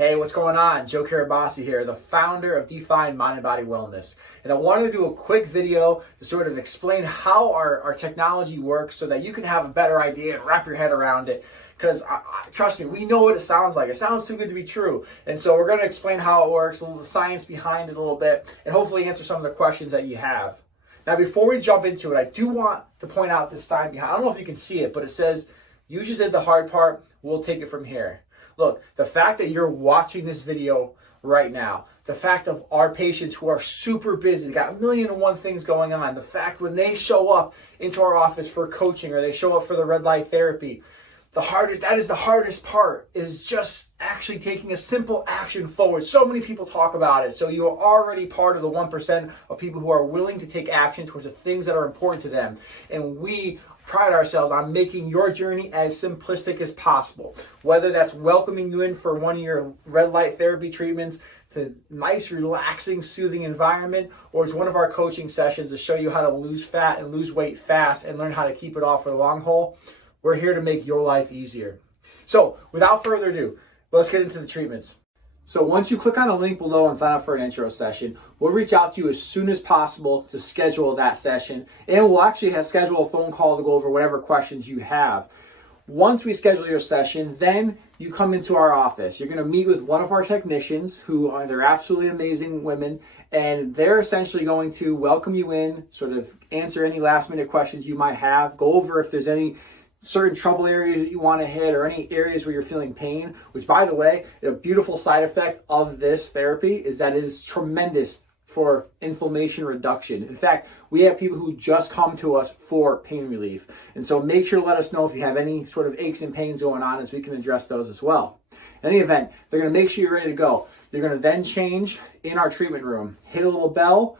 Hey, what's going on? Joe Carabasi here, the founder of Define Mind and Body Wellness. And I wanted to do a quick video to sort of explain how our technology works so that you can have a better idea and wrap your head around it. Because trust me, we know what it sounds like. It sounds too good to be true. And so we're going to explain how it works, a little the science behind it a little bit, and hopefully answer some of the questions that you have. Now, before we jump into it, I do want to point out this sign behind. I don't know if you can see it, but it says, "You just did the hard part. We'll take it from here." Look, the fact that you're watching this video right now, the fact of our patients who are super busy, they got a million and one things going on, the fact when they show up into our office for coaching or they show up for the red light therapy, that is the hardest part, is just actually taking a simple action forward. So many people talk about it. So you are already part of the 1% of people who are willing to take action towards the things that are important to them. And we pride ourselves on making your journey as simplistic as possible. Whether that's welcoming you in for one of your red light therapy treatments, to nice, relaxing, soothing environment, or it's one of our coaching sessions to show you how to lose fat and lose weight fast and learn how to keep it off for the long haul. We're here to make your life easier. So without further ado, let's get into the treatments. So once you click on the link below and sign up for an intro session, we'll reach out to you as soon as possible to schedule that session. And we'll actually schedule a phone call to go over whatever questions you have. Once we schedule your session, then you come into our office. You're going to meet with one of our technicians they're absolutely amazing women, and they're essentially going to welcome you in, sort of answer any last minute questions you might have, go over if there's any certain trouble areas that you want to hit or any areas where you're feeling pain, which, by the way, a beautiful side effect of this therapy is that it is tremendous for inflammation reduction. In fact, we have people who just come to us for pain relief. And so make sure to let us know if you have any sort of aches and pains going on, as we can address those as well. In any event, they're going to make sure you're ready to go. You're going to then change in our treatment room, hit a little bell.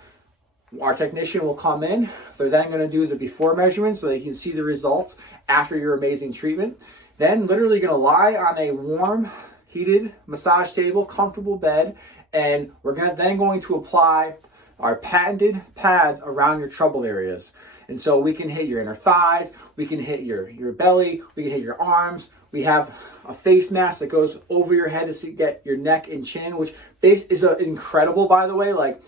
Our technician will come in. They're then going to do the before measurements so they can see the results after your amazing treatment. Then literally going to lie on a warm, heated massage table, comfortable bed, and we're then going to apply our patented pads around your trouble areas. And so we can hit your inner thighs, we can hit your belly, we can hit your arms. We have a face mask that goes over your head to get your neck and chin, which is incredible, by the way. Like,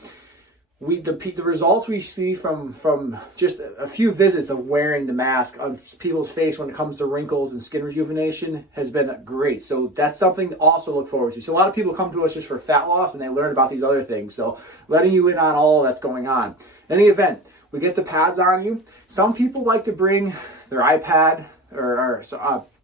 the results we see from just a few visits of wearing the mask on people's face when it comes to wrinkles and skin rejuvenation has been great. So that's something to also look forward to. So a lot of people come to us just for fat loss and they learn about these other things. So letting you in on all that's going on. In any event, we get the pads on you. Some people like to bring their iPad or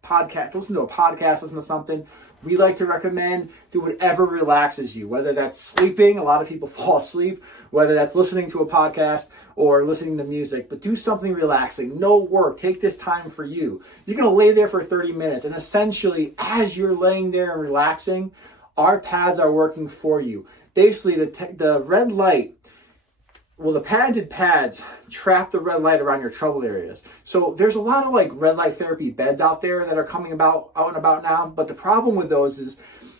podcast, listen to a podcast, listen to something. We like to recommend do whatever relaxes you, whether that's sleeping. A lot of people fall asleep, whether that's listening to a podcast or listening to music, but do something relaxing. No work. Take this time for you. You're going to lay there for 30 minutes. And essentially, as you're laying there and relaxing, our pads are working for you. Basically, the red light, the patented pads trap the red light around your trouble areas. So there's a lot of red light therapy beds out there that are coming out and about now. But the problem with those is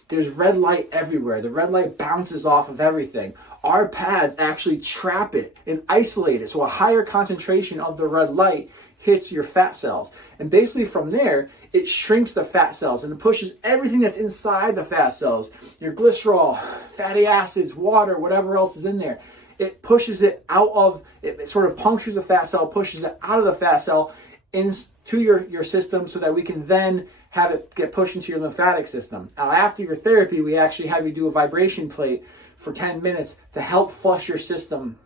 there's red light everywhere. The red light bounces off of everything. Our pads actually trap it and isolate it. So a higher concentration of the red light hits your fat cells. And basically from there, it shrinks the fat cells and it pushes everything that's inside the fat cells, your glycerol, fatty acids, water, whatever else is in there. It pushes it out of, it sort of punctures the fat cell, pushes it out of the fat cell into your system so that we can then have it get pushed into your lymphatic system. Now, after your therapy, we actually have you do a vibration plate for 10 minutes to help flush your system,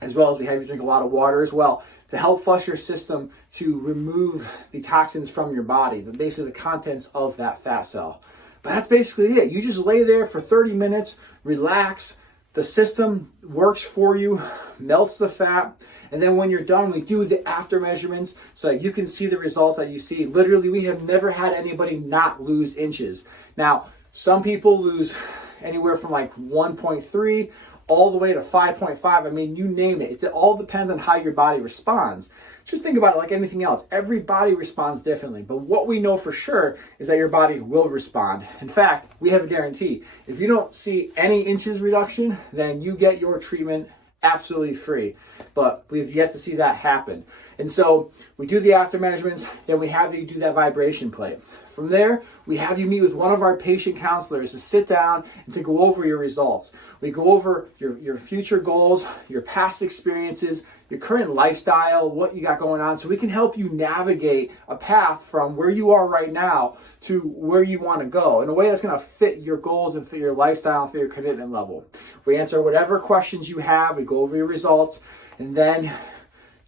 as well as we have you drink a lot of water as well, to help flush your system to remove the toxins from your body, basically the contents of that fat cell. But that's basically it. You just lay there for 30 minutes, relax. The system works for you, melts the fat, and then when you're done, we do the after measurements so that you can see the results that you see. Literally, we have never had anybody not lose inches. Now, some people lose anywhere from 1.3 all the way to 5.5. I mean, you name it. It all depends on how your body responds. Just think about it like anything else. Every body responds differently. But what we know for sure is that your body will respond. In fact, we have a guarantee. If you don't see any inches reduction, then you get your treatment absolutely free. But we've yet to see that happen. And so we do the after measurements, then we have you do that vibration plate. From there, we have you meet with one of our patient counselors to sit down and to go over your results. We go over your future goals, your past experiences, your current lifestyle, what you got going on, so we can help you navigate a path from where you are right now to where you want to go in a way that's going to fit your goals and fit your lifestyle and fit your commitment level. We answer whatever questions you have, we go over your results, and then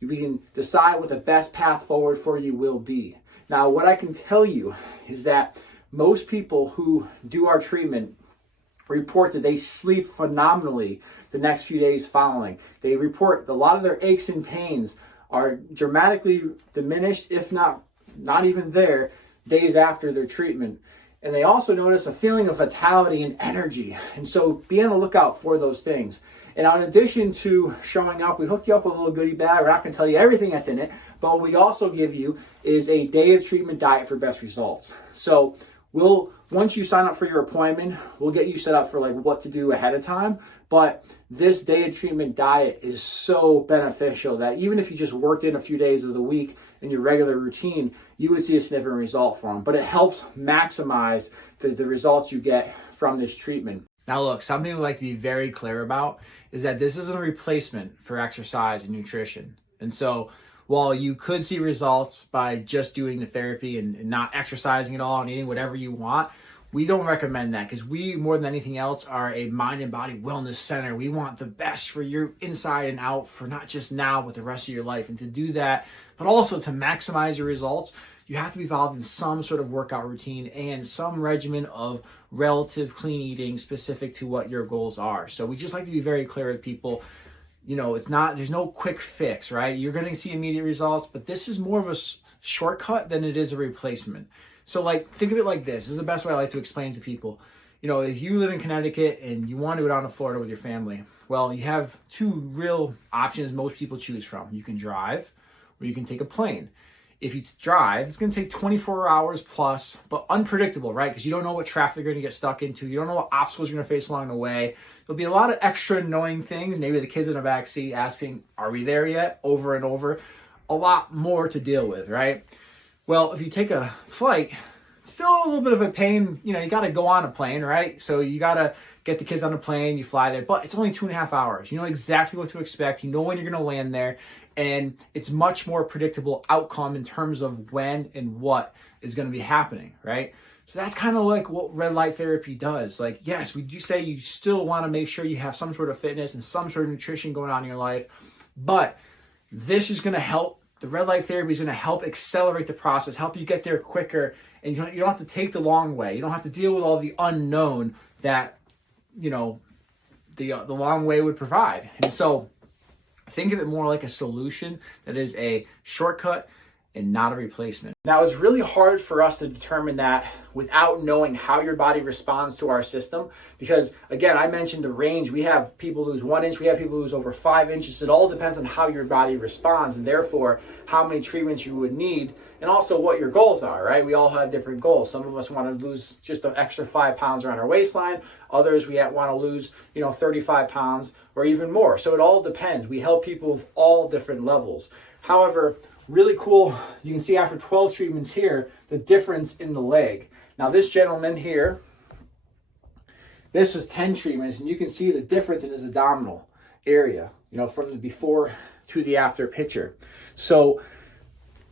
we can decide what the best path forward for you will be. Now, what I can tell you is that most people who do our treatment report that they sleep phenomenally the next few days following. They report that a lot of their aches and pains are dramatically diminished, if not even there, days after their treatment. And they also notice a feeling of vitality and energy. And so be on the lookout for those things. And in addition to showing up, we hook you up with a little goodie bag. We're not going to tell you everything that's in it, but what we also give you is a day of treatment diet for best results. So once you sign up for your appointment, we'll get you set up for like what to do ahead of time. But this day of treatment diet is so beneficial that even if you just worked in a few days of the week in your regular routine, you would see a significant result from. But it helps maximize the results you get from this treatment. Now look, something we'd like to be very clear about is that this isn't a replacement for exercise and nutrition. And so while you could see results by just doing the therapy and not exercising at all and eating whatever you want, we don't recommend that, because we, more than anything else, are a mind and body wellness center. We want the best for your inside and out, for not just now, but the rest of your life. And to do that, but also to maximize your results, you have to be involved in some sort of workout routine and some regimen of relative clean eating specific to what your goals are. So we just like to be very clear with people. You know, there's no quick fix, right? You're going to see immediate results, but this is more of a shortcut than it is a replacement. So like, think of it like this. This is the best way I like to explain to people. You know, if you live in Connecticut and you want to go down to Florida with your family, well, you have two real options most people choose from. You can drive or you can take a plane. If you drive, it's going to take 24 hours plus, but unpredictable, right? Because you don't know what traffic you're going to get stuck into. You don't know what obstacles you're going to face along the way. There'll be a lot of extra annoying things. Maybe the kids in the back seat asking, are we there yet? Over and over. A lot more to deal with, right? Well, if you take a flight, it's still a little bit of a pain. You know, you got to go on a plane, right? So you got to get the kids on a plane, you fly there, but it's only 2.5 hours. You know exactly what to expect. You know when you're going to land there, and it's much more predictable outcome in terms of when and what is going to be happening, right? So that's kind of like what red light therapy does. Like, yes, we do say you still want to make sure you have some sort of fitness and some sort of nutrition going on in your life, but this is going to help. The red light therapy is going to help accelerate the process, help you get there quicker, and you don't have to take the long way. You don't have to deal with all the unknown that, you know, the long way would provide. And so think of it more like a solution that is a shortcut and not a replacement. Now, it's really hard for us to determine that without knowing how your body responds to our system, because again, I mentioned the range. We have people lose 1 inch, we have people lose over 5 inches. It all depends on how your body responds, and therefore how many treatments you would need, and also what your goals are, right? We all have different goals. Some of us want to lose just an extra 5 pounds around our waistline. Others, we want to lose, 35 pounds or even more. So it all depends. We help people of all different levels. However, really cool, you can see after 12 treatments here, the difference in the leg. Now this gentleman here, this was 10 treatments, and you can see the difference in his abdominal area, from the before to the after picture. So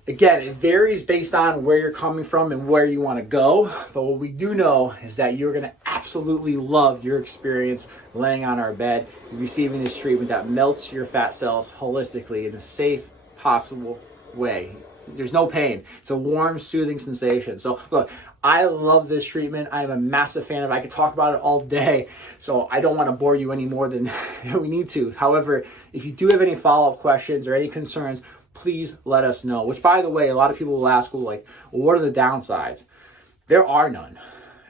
again, it varies based on where you're coming from and where you want to go. But what we do know is that you're going to absolutely love your experience laying on our bed and receiving this treatment that melts your fat cells holistically in a safe, possible way. There's no pain. It's a warm, soothing sensation. So look, I love this treatment. I'm a massive fan of it. I could talk about it all day, so I don't want to bore you any more than we need to. However, if you do have any follow-up questions or any concerns, please let us know. Which, by the way, a lot of people will ask, well, what are the downsides? There are none.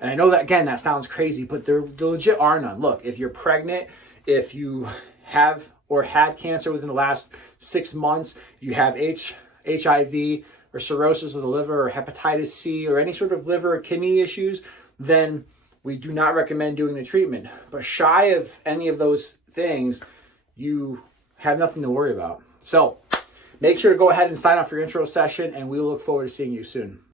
And I know that, again, that sounds crazy, but there legit are none. Look, if you're pregnant, if you have or had cancer within the last 6 months, if you have HIV or cirrhosis of the liver or hepatitis C or any sort of liver or kidney issues, then we do not recommend doing the treatment. But shy of any of those things, you have nothing to worry about. So Make sure to go ahead and sign up for your intro session, and we look forward to seeing you soon.